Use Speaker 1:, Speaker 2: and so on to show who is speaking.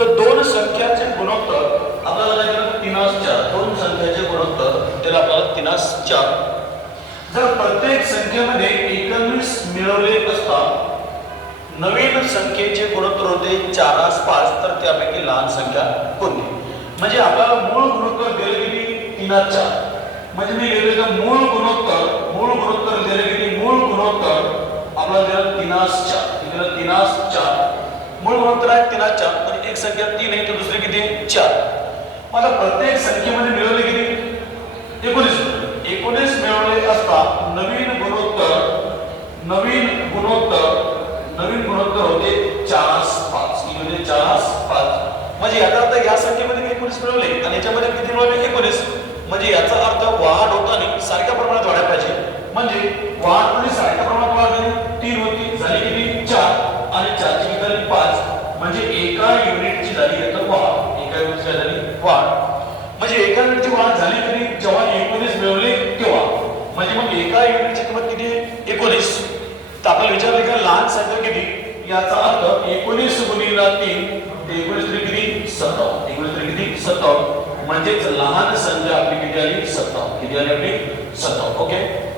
Speaker 1: तर दोन संख्याचे गुणोत्तर आपल्याला काय केलं तिनास चार दोन संख्याचे गुणोत्तर त्याला आपल्याला तिनास चार जर प्रत्येक संख्येमध्ये एकोणीस मिळवले असता नवीन संख्येचे गुणोत्तर होते चारास पाच तर त्यापैकी लहान संख्या कोणती? म्हणजे आपल्याला मूळ गुणोत्तर दिले गेली तिनास चार म्हणजे मी लिहिलेलं मूळ गुणोत्तर मूळ गुणोत्तर दिले गेली मूळ गुणोत्तर आपल्याला दिलं तिनास चार हे दिलं चार मूळ गुणोत्तर आहे तिनास चार एक संख्या तीन आहे तर दुसरी किती आहे? चार. मला प्रत्येक संख्येमध्ये मिळवले किती? एकोणीस. एकोणीस मिळवले असता नवीन गुणोत्तर नवीन गुणोत्तर नवीन गुणोत्तर होते चारस पाच. म्हणजे चारस पाच. म्हणजे याचा अर्थ या संख्येमध्ये मी एकोणीस मिळवले आणि याच्यामध्ये किती मिळवले? एकोणीस. म्हणजे याचा अर्थ वाढ होताना सारख्या प्रमाणात वाढायला पाहिजे. म्हणजे वाढ म्हणजे सारख्या प्रमाणात वाढ झाली तीन होती झाली किती चार आणि चारची किती झाली पाच म्हणजे एका युनिटची झाली आता वाढ एका युनिटची झाली वाढ म्हणजे एका युनिटची वाढ झाली तरी जेव्हा एकोणीस मिळवले तेव्हा. म्हणजे मग एका युनिटची किंमत किती? आहे एकोणीस. तर आपल्याला विचारलं का लहान संख्या किती? याचा अर्थ एकोणीस गुणीला तीन ते एकोणीस तरी किती? सत्तावन्न. एकोणीस तरी किती? सत्तावन्न. म्हणजेच लहान संख्या आपली किती आली? सत्तावन्न. किती आली आपली? सत्तावन्न. ओके?